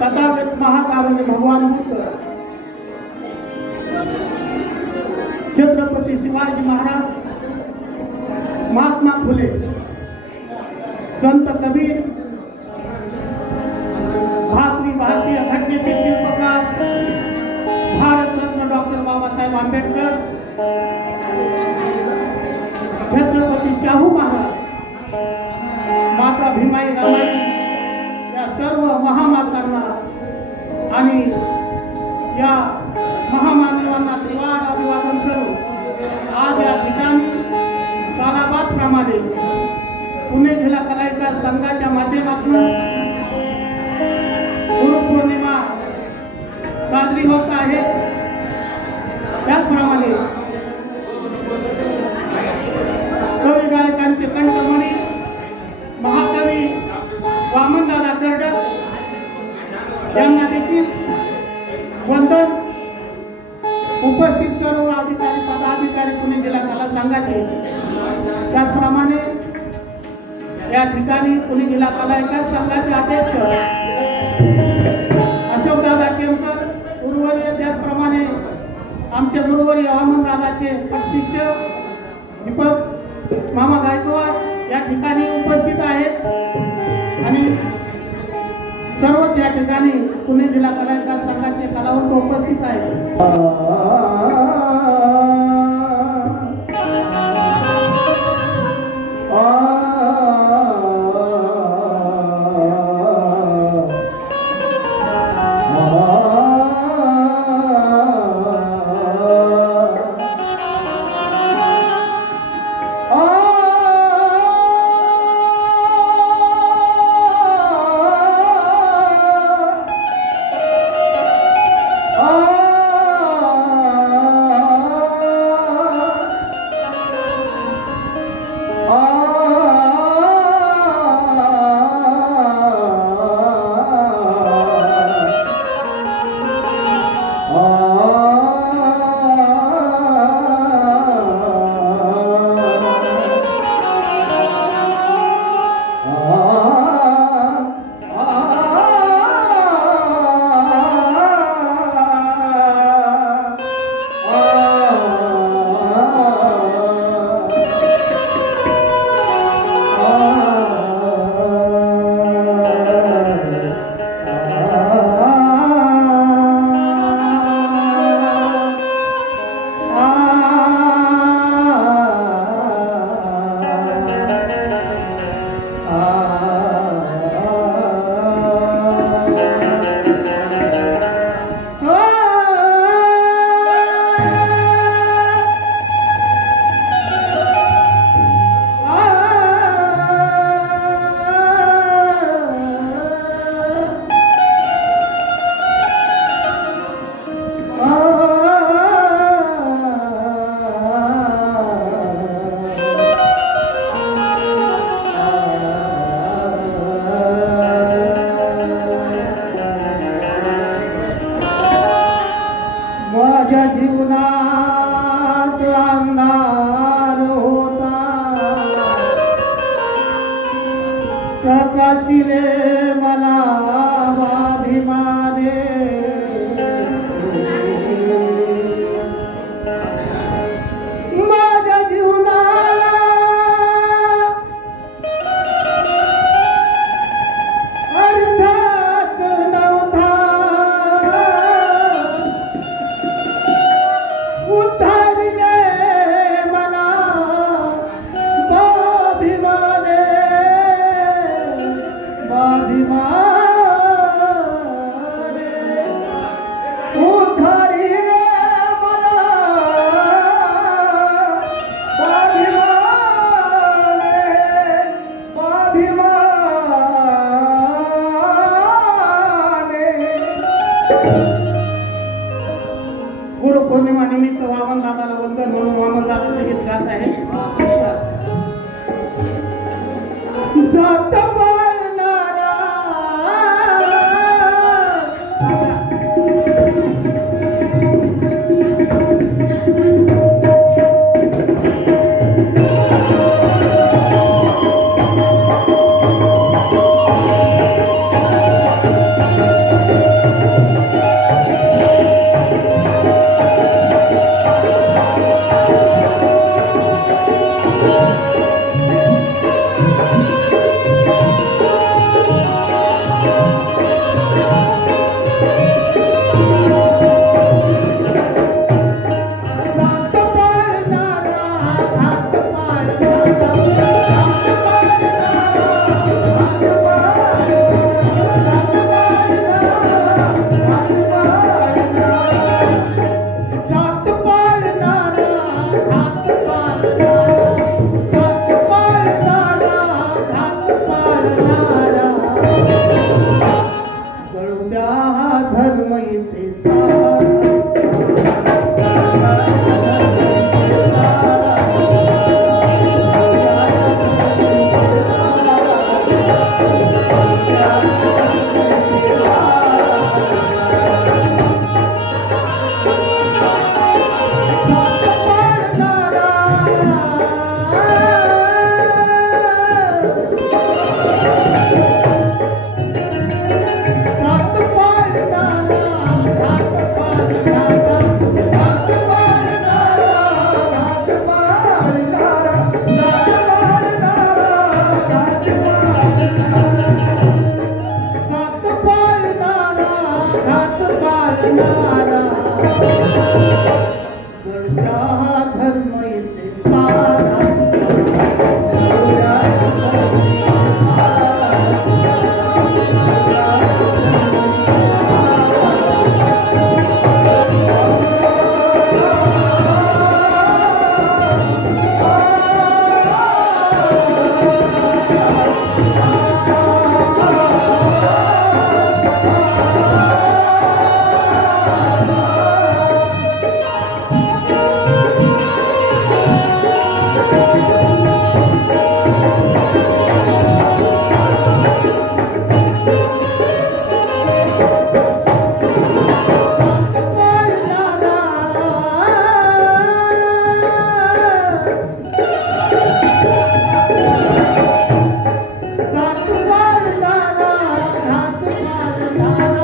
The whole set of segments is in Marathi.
तथागत महाकारुण्य भगवान बुद्ध. छत्रपती शिवाजी महाराज महात्मा फुले संत कबीर भारतीय भारतीय घटनेचे शिल्पकार भारतरत्न डॉक्टर बाबासाहेब आंबेडकर छत्रपती शाहू महाराज माता भीमाई रामाई सर्व महामातांना आणि या महामानवांना त्रिवार अभिवादन करून आज या ठिकाणी सालाबाद प्रमाणे पुणे जिल्हा कलाकार संघाच्या माध्यमातून गुरुपौर्णिमा साजरी होत आहे. यांना देखील वंदन. उपस्थित सर्व अधिकारी पदाधिकारी पुणे जिल्हा कला संघाचे त्याचप्रमाणे या ठिकाणी पुणे जिल्हा कला विकास संघाचे अध्यक्ष अशोकदादा केमकर उर्वरीय त्याचप्रमाणे आमचे गुरुवर्य वामनदादाचे शिष्य दीपक मामा गायकवाड या ठिकाणी सर्वच या ठिकाणी पुणे जिल्हा कलाकार संघाचे कलावंत उपस्थित आहेत. प्रकाशिले मला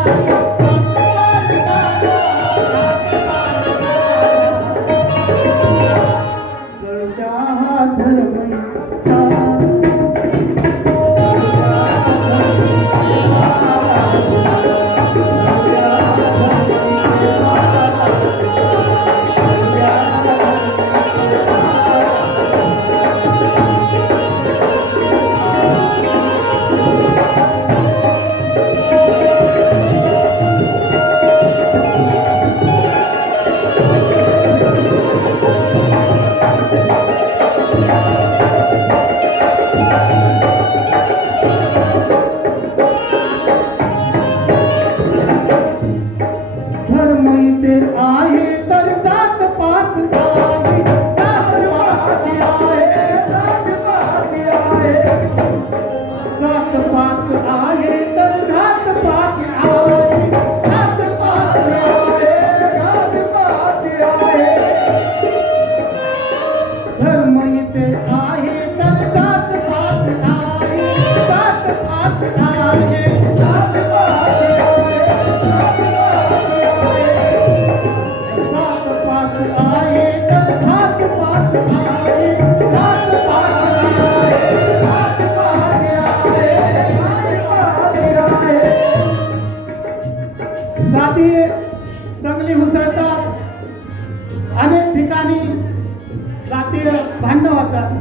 Hallelujah. अनेक ठिकाणी जातीय भांड होतात.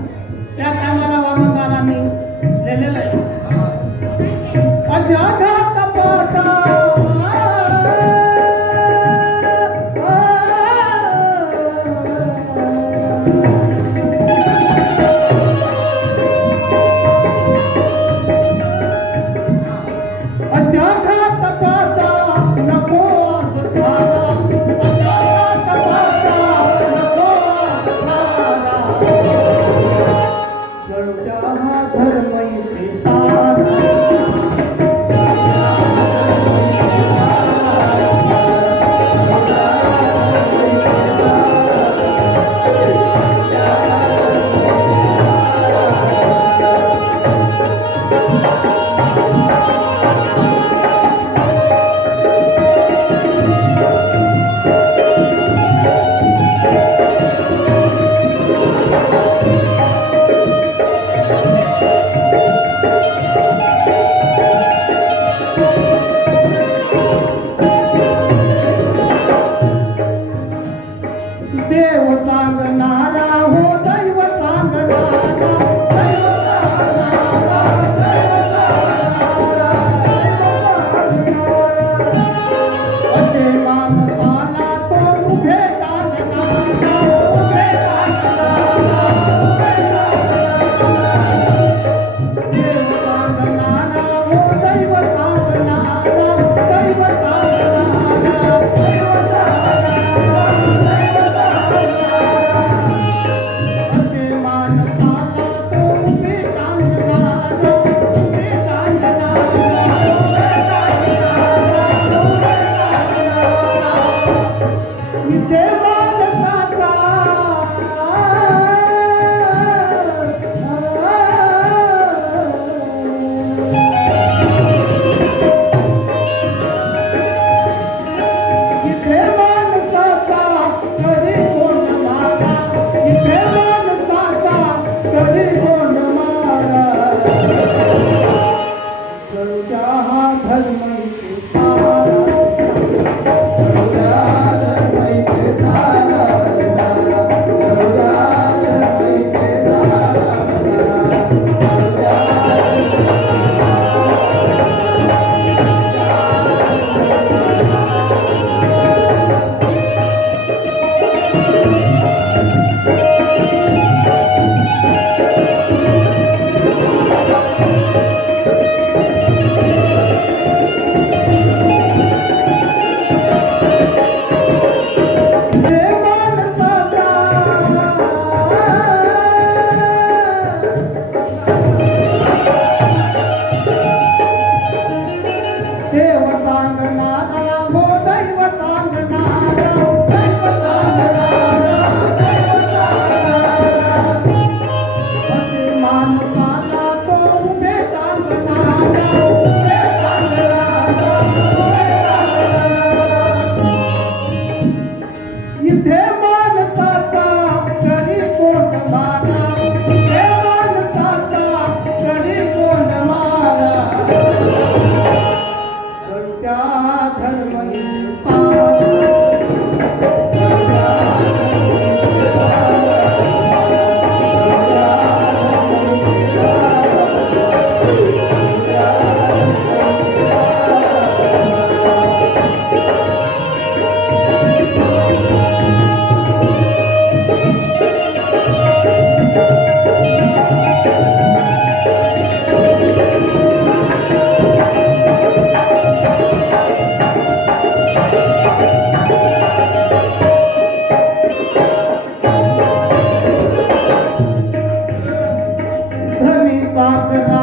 त्या कामाला बाबा आम्ही लिहिलेलं आहे. अच्छा stop the night.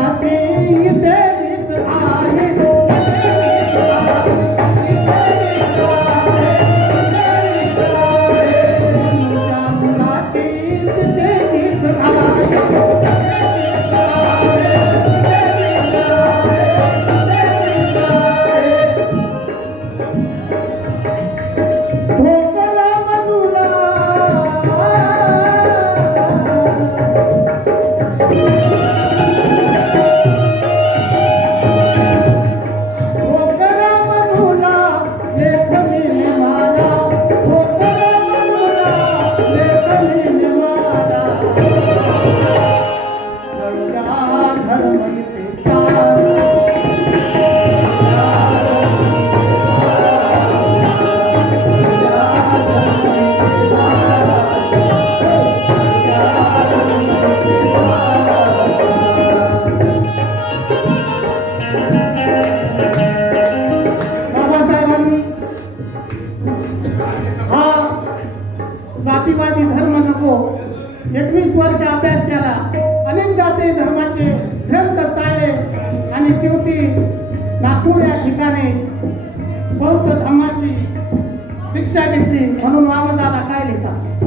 धर्माचे ग्रंथ चालले आणि शेवटी नागपूर या ठिकाणी बौद्ध धर्माची शिक्षा घेतली म्हणून वामदाला काय लिहितात?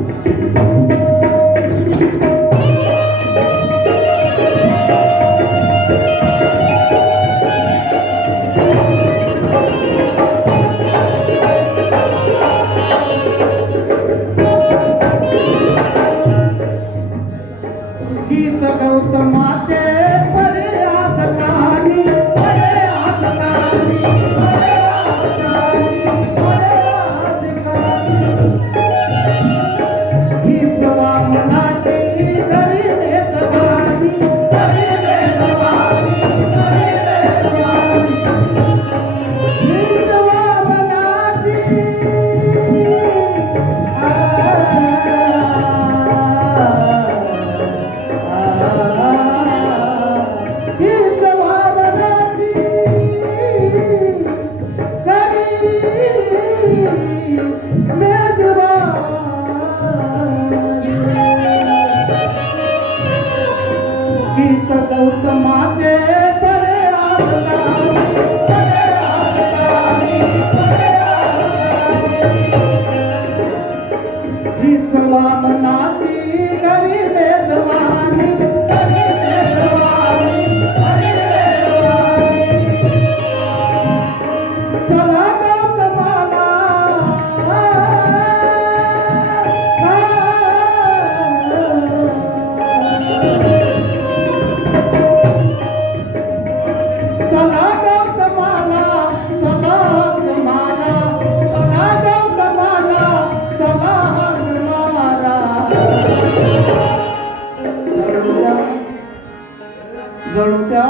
जणुच्या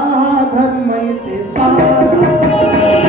धर्म येते सारा